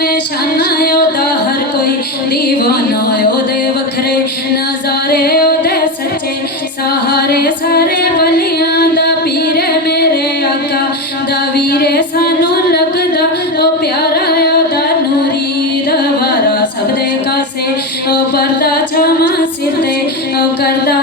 शाना ओदा हर कोई दीवाना ओदे वखरे नजारे ओदे सच्चे सहारे सारे वलियां दा पीरे मेरे आका दा वीरे सानू लगदा ओ प्यारा ओदा नूरी दवारा सब दे कासे ओ पर्दा छमा सिर ते ओ करदा